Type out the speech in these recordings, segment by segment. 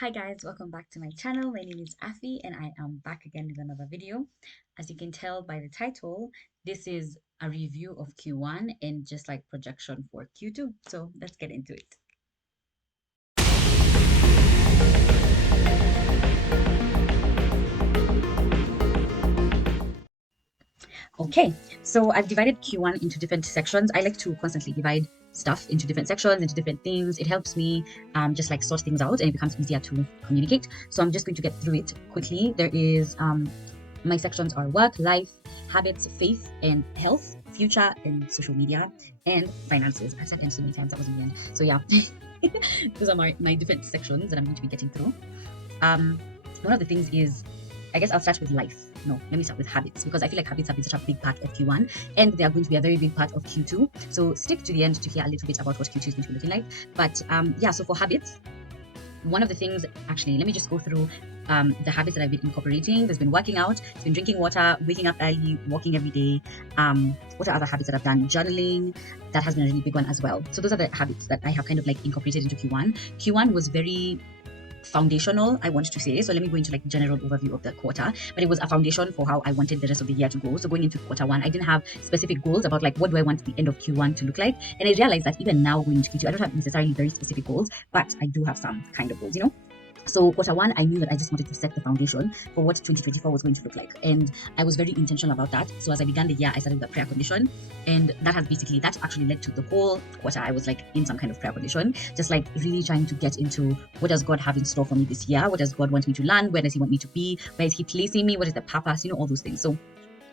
Hi guys, welcome back to my channel. My name is Afi and I am back again with another video. As you can tell by the title, this is a review of Q1 and just like projection for Q2. So let's get into it. Okay, so I've divided Q1 into different sections. I like to constantly divide stuff into different sections, into different themes. It helps me just like sort things out and it becomes easier to communicate. So I'm just going to get through it quickly. There is my sections are work, life, habits, faith, and health, future, and social media, and finances. I've said and so many times that was in the end. So yeah, those are my different sections that I'm going to be getting through. One of the things is, I guess I'll start with life. No, let me start with habits because I feel like habits have been such a big part of Q1 and they are going to be a very big part of Q2. So stick to the end to hear a little bit about what Q2 is going to be looking like. But yeah, so for habits, one of the things, actually, let me just go through the habits that I've been incorporating. There's been working out, it's been drinking water, waking up early, walking every day. What are other habits that I've done? Journaling, that has been a really big one as well. So those are the habits that I have kind of like incorporated into Q1. Q1 was very foundational, I want to say. So let me go into like general overview of the quarter, but it was a foundation for how I wanted the rest of the year to go. So going into quarter one, I didn't have specific goals about like what do I want the end of Q1 to look like. And I realized that even now going into Q2, I don't have necessarily very specific goals, but I do have some kind of goals, So quarter one, I knew that I just wanted to set the foundation for what 2024 was going to look like. And I was very intentional about that. So as I began the year, I started with a prayer condition. And that actually led to the whole quarter. I was like in some kind of prayer condition, just like really trying to get into what does God have in store for me this year? What does God want me to learn? Where does he want me to be? Where is he placing me? What is the purpose? All those things. So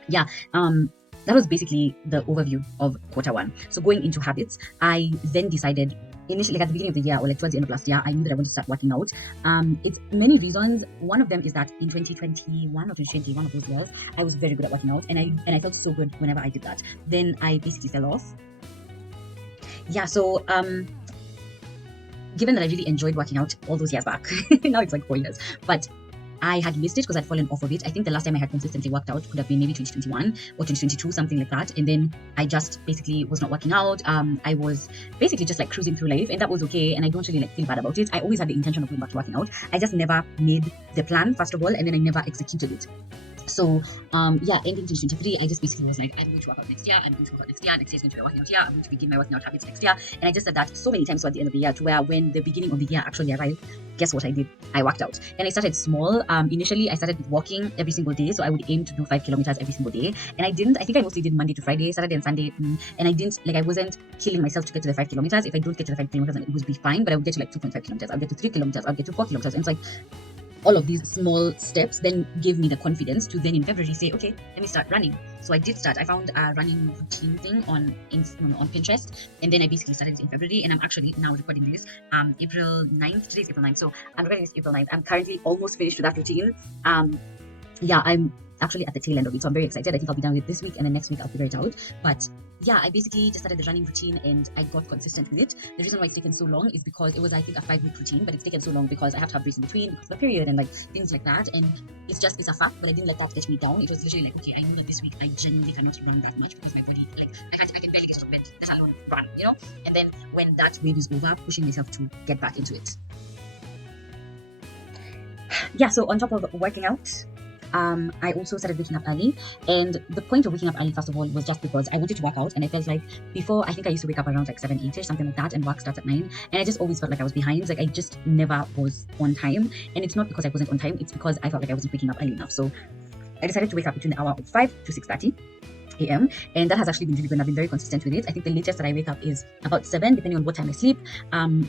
yeah, that was basically the overview of quarter one. So going into habits, I then decided initially, like at the beginning of the year or like towards the end of last year, I knew that I wanted to start working out. It's many reasons. One of them is that in 2021 or 2020, one of those years, I was very good at working out and I felt so good whenever I did that. Then I basically fell off. Yeah, so given that I really enjoyed working out all those years back, now it's like 4 years, but I had missed it because I'd fallen off of it. I think the last time I had consistently worked out could have been maybe 2021 or 2022, something like that. And then I just basically was not working out. I was basically just like cruising through life, and that was okay. And I don't really like feel bad about it. I always had the intention of going back to working out. I just never made the plan, first of all, and then I never executed it. So yeah, ending 2023, I just basically was like, I'm going to work out next year, I'm going to work out next year, next year is going to be a working out year, I'm going to begin my working out habits next year. And I just said that so many times at the end of the year, to where when the beginning of the year actually arrived, guess what I did? I worked out. And I started small. Initially I started with walking every single day, so I would aim to do 5 kilometers every single day. And I think I mostly did Monday to Friday, Saturday and Sunday, and I wasn't killing myself to get to the 5 kilometers. If I don't get to the 5 kilometers, then it would be fine, but I would get to like 2.5 kilometers, I'll get to 3 kilometers, I'll get to 4 kilometers. And it's like all of these small steps then gave me the confidence to then in February say, okay, let me start running. So I did start. I found a running routine thing on Pinterest, and then I basically started it in February. And I'm actually now recording this April 9th. Today's April 9th, so I'm recording this April 9th. I'm currently almost finished with that routine. Yeah, I'm actually at the tail end of it, so I'm very excited. I think I'll be done with it this week, and then next week I'll figure it out. But yeah, I basically just started the running routine and I got consistent with it. The reason why it's taken so long is because it was, I think, a 5-week routine, but it's taken so long because I have to have breaks in between because of the period and like things like that. And it's a fact, but I didn't let that get me down. It was literally like, okay, I know that this week I genuinely cannot run that much because my body, like, I can barely get out of bed, let alone run, And then when that wave is over, pushing myself to get back into it. Yeah, so on top of working out, I also started waking up early. And the point of waking up early, first of all, was just because I wanted to work out. And I felt like before, I think I used to wake up around like 7, 8ish, something like that, and work starts at 9. And I just always felt like I was behind. Like I just never was on time. And it's not because I wasn't on time, it's because I felt like I wasn't waking up early enough. So I decided to wake up between the hour of 5 to 6:30 a.m. and that has actually been really good. I've been very consistent with it. I think the latest that I wake up is about 7, depending on what time I sleep,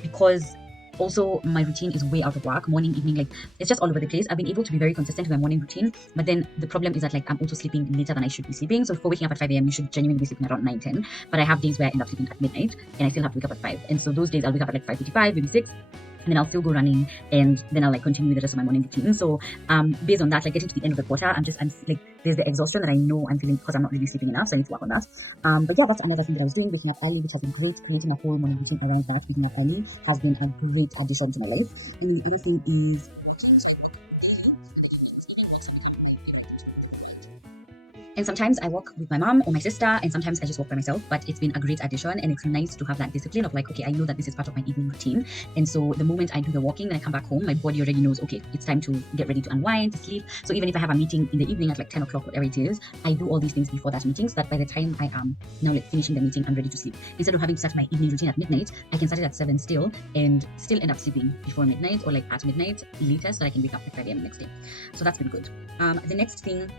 because also my routine is way out of whack, morning, evening, like it's just all over the place. I've been able to be very consistent with my morning routine, but then the problem is that like I'm also sleeping later than I should be sleeping. So for waking up at 5 a.m, you should genuinely be sleeping around 9, 10, but I have days where I end up sleeping at midnight and I still have to wake up at 5. And so those days I'll wake up at like 5:55, maybe 6, and then I'll still go running, and then I'll like continue with the rest of my morning routine. So based on that, like getting to the end of the quarter, I'm like, there's the exhaustion that I know I'm feeling because I'm not really sleeping enough, so I need to work on that. But yeah, that's another thing that I was doing, waking up early, which has been great. Creating a whole morning routine around that, waking up early, has been a great addition to my life. And the other thing is And sometimes I walk with my mom or my sister, and sometimes I just walk by myself. But it's been a great addition, and it's nice to have that discipline of like, okay, I know that this is part of my evening routine. And so the moment I do the walking, when I come back home, my body already knows, okay, it's time to get ready to unwind, to sleep. So even if I have a meeting in the evening at like 10 o'clock, whatever it is, I do all these things before that meeting, so that by the time I am now like finishing the meeting, I'm ready to sleep. Instead of having to start my evening routine at midnight, I can start it at 7 still, and still end up sleeping before midnight or like at midnight latest, so that I can wake up at 5 a.m. the next day. So that's been good. The next thing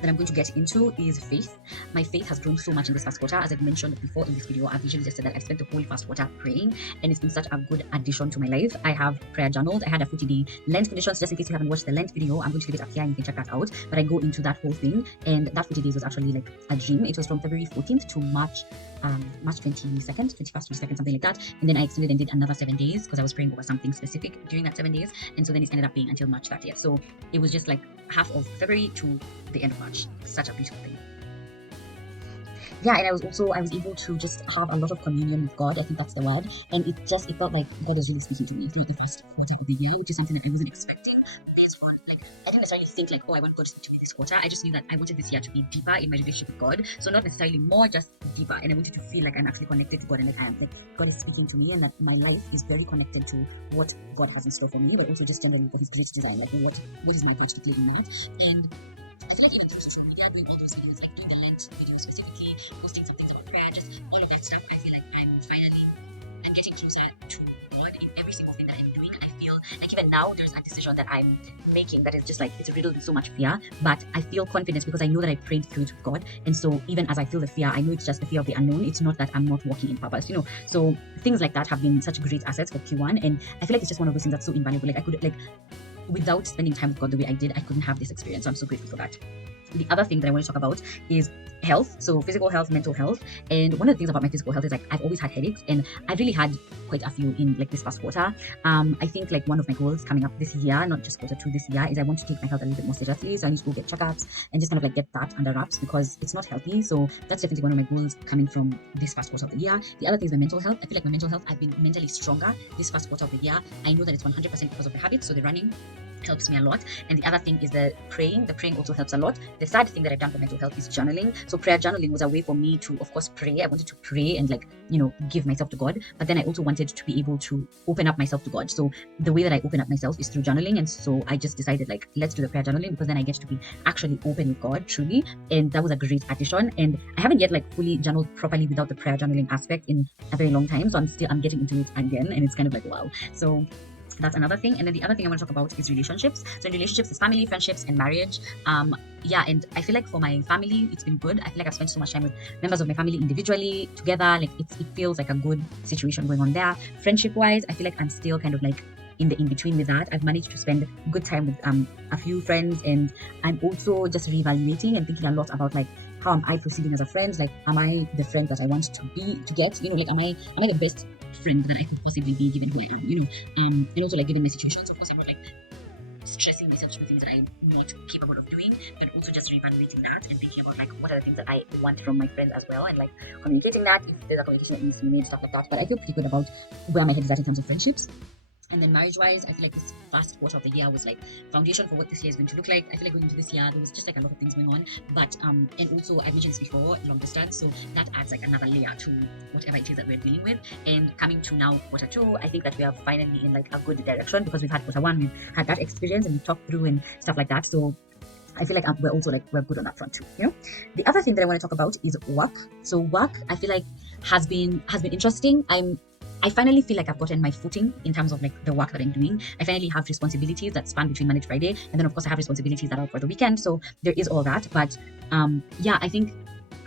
that I'm going to get into is faith. My faith has grown so much in this first quarter. As I've mentioned before in this video, I've usually just said that I've spent the whole first quarter praying, and it's been such a good addition to my life. I have prayer journaled. I had a 40-day Lent conditions. Just in case you haven't watched the Lent video, I'm going to leave it up here and you can check that out. But I go into that whole thing, and that 40 days was actually like a dream. It was from February 14th to March 22nd, 21st, 22nd, something like that. And then I extended and did another 7 days because I was praying over something specific during that 7 days. And so then it ended up being until March 30th. So it was just like half of February to the end of March. Such a beautiful thing. Yeah, and I was able to just have a lot of communion with God. I think that's the word. And it felt like God was really speaking to me through the first quarter of the year, which is something that I wasn't expecting based on like, I didn't necessarily think like, oh, I want God to speak to me this quarter. I just knew that I wanted this year to be deeper in my relationship with God. So not necessarily more, just deeper. And I wanted to feel like I'm actually connected to God, and that I am like, God is speaking to me, and that my life is very connected to what God has in store for me, but also just generally for his great design. Like what is my part to play in that? And I feel like even through social media, doing all those videos, like doing the Lent video specifically, posting some things about prayer, just all of that stuff, I feel like I'm getting closer to God in every single thing that I'm doing. I feel like even now there's a decision that I'm making that is just like, it's riddled with so much fear, but I feel confidence because I know that I prayed through it with God. And so even as I feel the fear, I know it's just the fear of the unknown. It's not that I'm not walking in purpose, you know. So things like that have been such great assets for Q1, and I feel like it's just one of those things that's so invaluable. Like I could like, without spending time with God the way I did, I couldn't have this experience. So I'm so grateful for that. The other thing that I want to talk about is health. So physical health, mental health. And one of the things about my physical health is like I've always had headaches, and I've really had quite a few in like this past quarter. I think like one of my goals coming up this year, not just quarter 2 this year, is I want to take my health a little bit more seriously. So I need to go get checkups and just kind of like get that under wraps because it's not healthy. So that's definitely one of my goals coming from this first quarter of the year. The other thing is my mental health. I feel like my mental health, I've been mentally stronger this first quarter of the year. I know that it's 100% because of the habits. So the running helps me a lot, and the other thing is the praying also helps a lot. The third thing that I've done for mental health is journaling. So prayer journaling was a way for me to, of course, pray. I wanted to pray and like, you know, give myself to God, but then I also wanted to be able to open up myself to God. So the way that I open up myself is through journaling, and so I just decided like, let's do the prayer journaling because then I get to be actually open with God truly, and that was a great addition. And I haven't yet like fully journaled properly without the prayer journaling aspect in a very long time, so I'm getting into it again, and it's kind of like wow. So that's another thing. And then the other thing I want to talk about is relationships. So in relationships is family, friendships, and marriage. Yeah, and I feel like for my family, it's been good. I feel like I've spent so much time with members of my family individually, together. Like it feels like a good situation going on there. Friendship wise, I feel like I'm still kind of like in the in-between with that. I've managed to spend good time with a few friends, and I'm also just reevaluating and thinking a lot about like, how am I proceeding as a friend? Like, am I the friend that I want to get? You know, like, am I the best friend that I could possibly be given who I am? You know, and also like given my situations. Of course, I'm not like stressing myself to do things that I'm not capable of doing, but also just reevaluating that and thinking about like what are the things that I want from my friends as well, and like communicating that if there's a communication that needs to be made, stuff like that. But I feel pretty good about where my head is at in terms of friendships. And then marriage-wise, I feel like this first quarter of the year was like foundation for what this year is going to look like. I feel like going into this year, there was just like a lot of things going on. But, and also I've mentioned this before, long distance. So that adds like another layer to whatever it is that we're dealing with. And coming to now quarter 2, I think that we are finally in like a good direction because we've had quarter 1, we've had that experience and we talked through and stuff like that. So I feel like we're also like, we're good on that front too, you know? The other thing that I want to talk about is work. So work, I feel like has been interesting. I finally feel like I've gotten my footing in terms of like the work that I'm doing. I finally have responsibilities that span between Monday to Friday. And then of course I have responsibilities that are for the weekend. So there is all that. But yeah, I think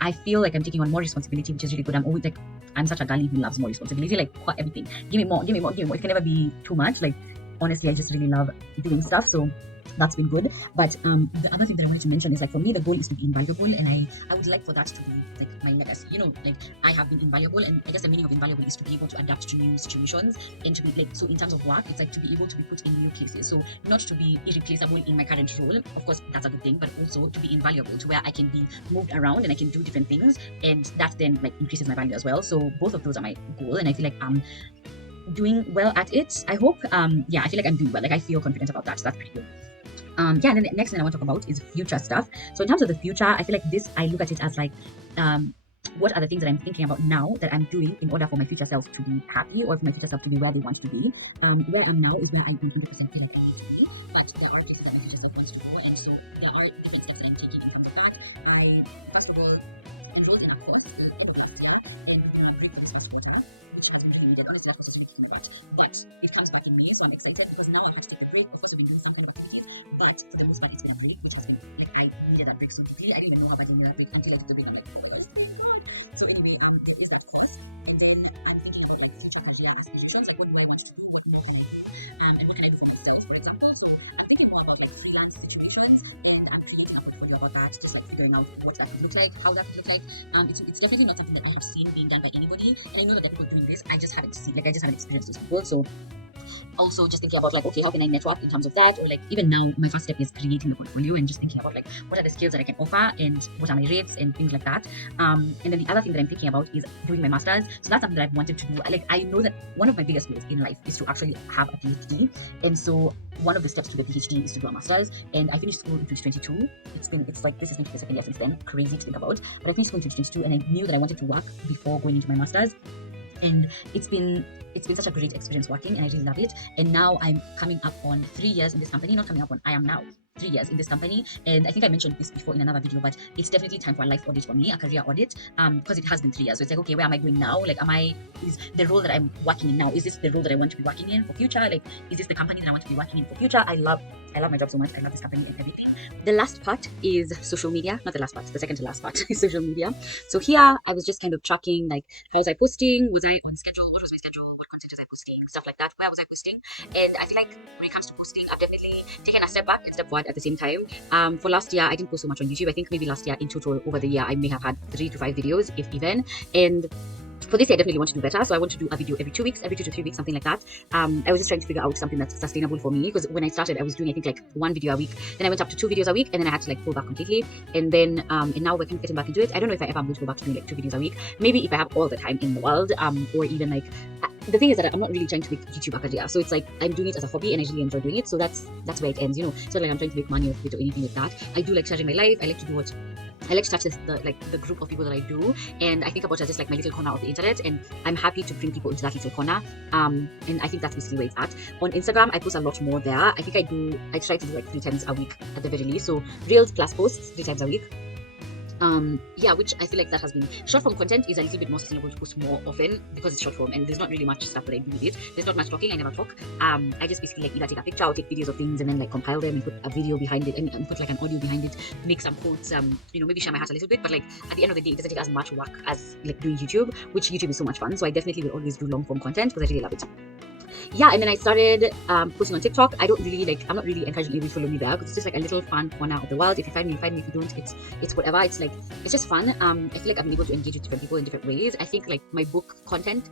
I feel like I'm taking on more responsibility, which is really good. I'm always like, I'm such a girlie who loves more responsibility, like everything. Give me more, give me more, give me more. It can never be too much. Like honestly, I just really love doing stuff. So that's been good. But the other thing that I wanted to mention is like for me the goal is to be invaluable, and I would like for that to be like my legacy, you know, like I have been invaluable, and I guess the meaning of invaluable is to be able to adapt to new situations and to be like, so in terms of work it's like to be able to be put in new places, so not to be irreplaceable in my current role, of course that's a good thing, but also to be invaluable to where I can be moved around and I can do different things, and that then like increases my value as well. So both of those are my goal, and I feel like I'm doing well at it, I hope. Yeah, I feel like I'm doing well, like I feel confident about that, so that's pretty good. Yeah, and then the next thing I want to talk about is future stuff. So in terms of the future, I feel like this, I look at it as like, what are the things that I'm thinking about now that I'm doing in order for my future self to be happy, or for my future self to be where they want to be. Where I am now is where I 100% feel like I need to be, but there are places that my future self wants to go, and so there are different steps that I'm taking in terms of that. I, first of all, enrolled in a course in the end of last year, and my previous first quarter, which has been doing the course that was really kicking my butt. But it comes back in me, so I'm excited because now I have to take a break. Of course, I've been doing some kind of activities, but for the most part, it's been a break, which has been like I needed that break so deeply. I didn't even know how I needed that break until I took the break. I'm like, oh, what is this? So anyway, there is that course, and then I'm thinking about like future career aspirations, like what do I want to do, what more can I do, and what can I do for myself, for example. So I'm thinking more about like freelance situations, and I'm creating a portfolio about that, just like figuring out what that would look like, how that would look like. It's definitely not something that I have seen being done by anybody, and I know that there are people doing this. I just haven't seen, like I just haven't experienced this before. So also just thinking about like, okay, how can I network in terms of that, or like even now my first step is creating a portfolio and just thinking about like what are the skills that I can offer and what are my rates and things like that. And then the other thing that I'm thinking about is doing my masters. So that's something that I've wanted to do. Like I know that one of my biggest goals in life is to actually have a PhD, and so one of the steps to the PhD is to do a masters. And I finished school in 2022. It's like this is going to be the second year since then. Crazy to think about, but I finished school in 2022, and I knew that I wanted to work before going into my masters. And it's been such a great experience working, and I really love it. And now I'm coming up on 3 years in this company. Not coming up on, I am now 3 years in this company. And I think I mentioned this before in another video, but it's definitely time for a life audit for me, a career audit, because it has been 3 years. So it's like, okay, where am I going now? Like, is the role that I'm working in now, is this the role that I want to be working in for future? Like, is this the company that I want to be working in for future? I love my job so much. I love this company and everything. The last part is social media. Not the last part, the second to last part is social media. So here I was just kind of tracking, like, how was I posting? Was I on schedule? What was my schedule? What content was I posting? Stuff like that. Where was I posting? And I feel like when it comes to posting, I've definitely taken a step back and step forward at the same time. For last year, I didn't post so much on YouTube. I think maybe last year in total over the year, I may have had 3 to 5 videos, if even. And for this year, I definitely want to do better. So I want to do a video every 2 weeks, every 2 to 3 weeks, something like that. I was just trying to figure out something that's sustainable for me, because when I started, I was doing, I think, like 1 video a week. Then I went up to 2 videos a week, and then I had to like pull back completely. And then, and now we're kind of getting back into it. I don't know if I ever am going to go back to doing like 2 videos a week. Maybe if I have all the time in the world, or even like, the thing is that I'm not really trying to make YouTube a career. So it's like, I'm doing it as a hobby and I really enjoy doing it. So that's where it ends, you know. So like I'm trying to make money off it or anything like that. I do like sharing my life. I like to do what I like to touch the group of people that I do, and I think about it as just like my little corner of the internet, and I'm happy to bring people into that little corner. And I think that's basically where it's at. On Instagram, I post a lot more there. I think I try to do like 3 times a week at the very least. So reels plus posts 3 times a week. Yeah, which I feel like that has been, short form content is a little bit more sustainable to post more often because it's short form and there's not really much stuff that I do with it. There's not much talking. I never talk. I just basically like either take a picture or take videos of things and then like compile them and put a video behind it and put like an audio behind it, make some quotes, you know, maybe share my heart a little bit, but like at the end of the day, it doesn't take as much work as like doing YouTube, which YouTube is so much fun. So I definitely will always do long form content because I really love it. Yeah, and then I started posting on TikTok. I'm not really encouraging you to follow me there because it's just like a little fun corner of the world. If you find me, fine me. If you don't, it's whatever. It's like, it's just fun. I feel like I'm able to engage with different people in different ways. I think like my books content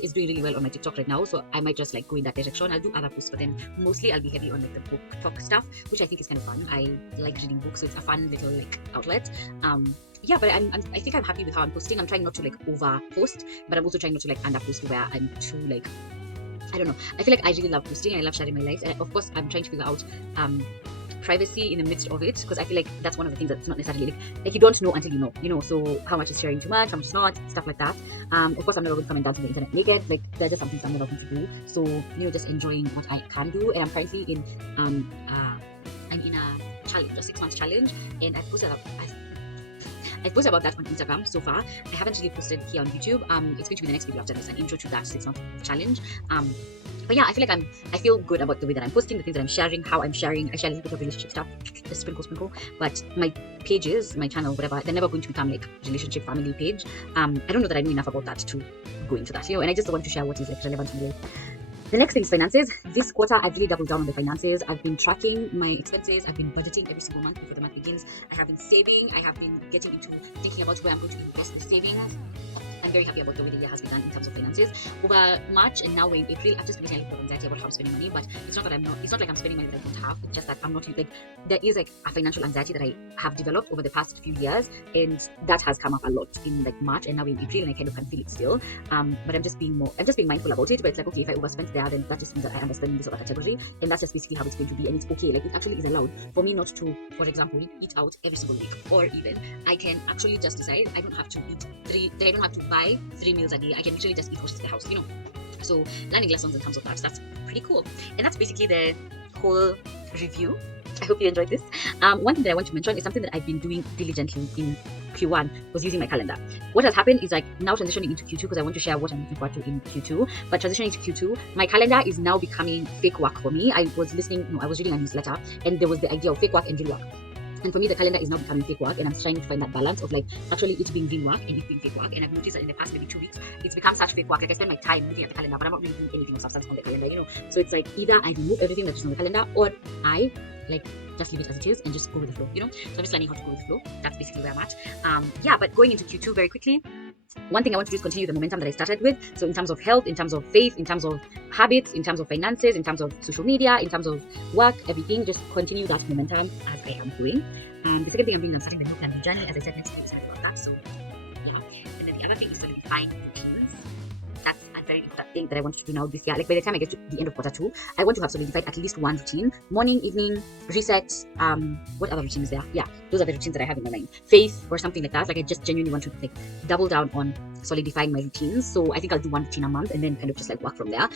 is doing really well on my TikTok right now, so I might just like go in that direction. I'll do other posts, but then mostly I'll be heavy on like the book talk stuff, which I think is kind of fun. I like reading books, so it's a fun little like outlet. Yeah, but I think I'm happy with how I'm posting. I'm trying not to like over post, but I'm also trying not to like under post where I'm too like, I don't know. I feel like I really love posting. I love sharing my life, and of course I'm trying to figure out privacy in the midst of it, because I feel like that's one of the things that's not necessarily like you don't know until you know. So how much is sharing too much, how much is not, stuff like that. Of course I'm never going to come and dance on the internet naked. Like they're just something I'm never going to do. So you know, just enjoying what I can do. And I'm currently in I'm in a challenge, a 6-month challenge, and I've posted about that on Instagram so far. I haven't really posted here on YouTube. It's going to be the next video after this, an intro to that 6-month challenge. But yeah, I feel like I feel good about the way that I'm posting, the things that I'm sharing, how I'm sharing. I share a little bit of relationship stuff, just sprinkle. But my pages, my channel, whatever, they're never going to become like relationship family page. I don't know that I know enough about that to go into that, you know. And I just want to share what is like relevant to me. The next thing is finances. This quarter, I've really doubled down on the finances. I've been tracking my expenses. I've been budgeting every single month before the month begins. I have been saving. I have been getting into thinking about where I'm going to invest the savings. I'm very happy about the way the year has begun in terms of finances. Over March and now we're in April, I've just been getting a little bit of anxiety about how I'm spending money, but it's not like I'm spending money that I don't have. It's just that I'm not like, there is like a financial anxiety that I have developed over the past few years, and that has come up a lot in like March and now in April, and I kind of can feel it still. But I'm just being mindful about it. But it's like, okay, if I overspend there, then that just means that I understand this other category, and that's just basically how it's going to be, and it's okay. Like, it actually is allowed for me not to, for example, eat out every single week, or even I can actually just decide I don't have to buy 3 meals a day. I can literally just eat what's in the house, So learning lessons in terms of that's pretty cool. And that's basically the whole review. I hope you enjoyed this. One thing that I want to mention is something that I've been doing diligently in Q1 was using my calendar. What has happened is, like, now transitioning into Q2, because I want to share what I'm looking forward to in Q2, but transitioning to Q2, my calendar is now becoming fake work for me. I was reading a newsletter, and there was the idea of fake work and real work. And for me, the calendar is now becoming fake work, and I'm trying to find that balance of like actually it being real work and it being fake work. And I've noticed that in the past maybe 2 weeks, it's become such fake work. Like, I spend my time looking at the calendar, but I'm not really doing anything of substance on the calendar, So it's like either I remove everything that's on the calendar, or I like just leave it as it is and just go with the flow, So I'm just learning how to go with the flow. That's basically where I'm at. But going into Q2 very quickly, one thing I want to do is continue the momentum that I started with. So in terms of health, in terms of faith, in terms of habits, in terms of finances, in terms of social media, in terms of work, everything, just continue that momentum as I am going. The second thing I'm doing, I'm starting the new planning journey. As I said, next week is about that. So yeah. And then the other thing is to define routines. That's a very important thing that I want to do now this year. Like, by the time I get to the end of quarter 2, I want to have solidified at least one routine: morning, evening, reset. What other routines there? Yeah, those are the routines that I have in my mind. Faith or something like that. Like, I just genuinely want to like double down on solidifying my routines. So I think I'll do one routine a month and then kind of just like work from there.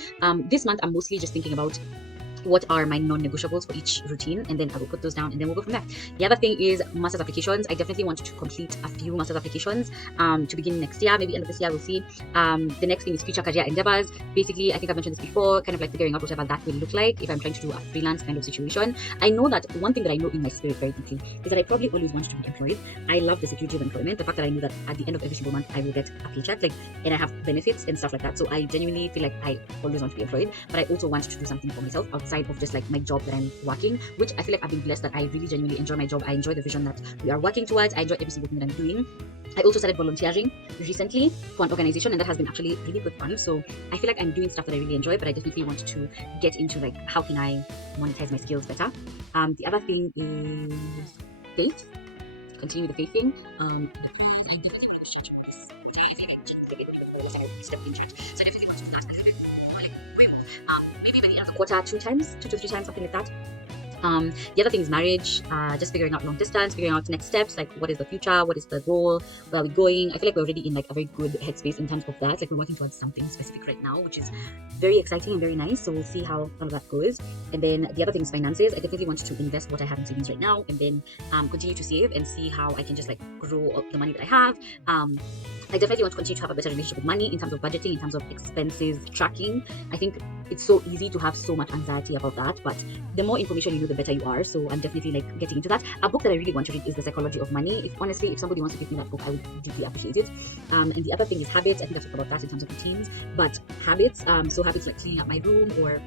This month I'm mostly just thinking about what are my non-negotiables for each routine, and then I will put those down and then we'll go from there. The other thing is master's applications. I definitely want to complete a few master's applications to begin next year, maybe end of this year, we'll see. The next thing is future career endeavors. Basically, I think I've mentioned this before, kind of like figuring out whatever that will look like if I'm trying to do a freelance kind of situation. I know that one thing that I know in my spirit very deeply is that I probably always want to be employed. I love the security of employment, the fact that I know that at the end of every single month I will get a paycheck, like, and I have benefits and stuff like that. So I genuinely feel like I always want to be employed, but I also want to do something for myself outside of just like my job that I'm working, which I feel like I've been blessed that I really genuinely enjoy my job. I enjoy the vision that we are working towards. I enjoy every single thing that I'm doing. I also started volunteering recently for an organization, and that has been actually really good fun. So I feel like I'm doing stuff that I really enjoy, but I definitely want to get into like, how can I monetize my skills better. The other thing is faith. Continue the faith thing. Because I'm definitely going to change this. So I definitely want to do that a little bit more, like way more. Maybe by the end of the quarter, 2 to 3 times, something like that. The other thing is marriage, just figuring out long distance, figuring out next steps, like what is the future, what is the goal, where are we going. I feel like we're already in like a very good headspace in terms of that. Like, we're working towards something specific right now, which is very exciting and very nice. So we'll see how all of that goes. And then the other thing is finances. I definitely want to invest what I have in savings right now, and then continue to save and see how I can just like grow up the money that I have. I definitely want to continue to have a better relationship with money in terms of budgeting, in terms of expenses tracking. I think it's so easy to have so much anxiety about that, but the more information you know, the better you are. So I'm definitely like getting into that. A book that I really want to read is The Psychology of Money. If somebody wants to give me that book, I would deeply appreciate it. And the other thing is habits. I think I've talked about that in terms of routines, but habits. So habits like cleaning up my room, or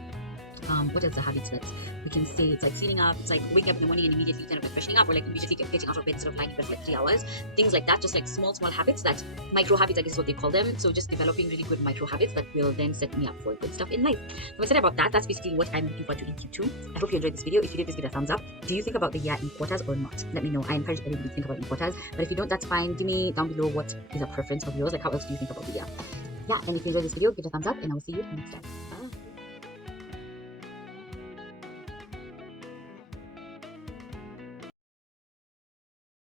what else are habits that we can say? It's like cleaning up, it's like waking up in the morning and immediately kind of like freshening up, or like immediately getting out of bed instead of lying in bed for like 3 hours. Things like that, just like small habits, that micro habits, I guess is what they call them. So just developing really good micro habits that will then set me up for good stuff in life. So I said about that, that's basically what I'm looking forward to in Q2. I hope you enjoyed this video. If you did, please give it a thumbs up. Do you think about the year in quarters or not? Let me know. I encourage everybody to think about it in quarters, but if you don't, that's fine. Give me down below what is a preference of yours, like how else do you think about the year. Yeah, and if you enjoyed this video, give it a thumbs up, and I will see you next time. Bye.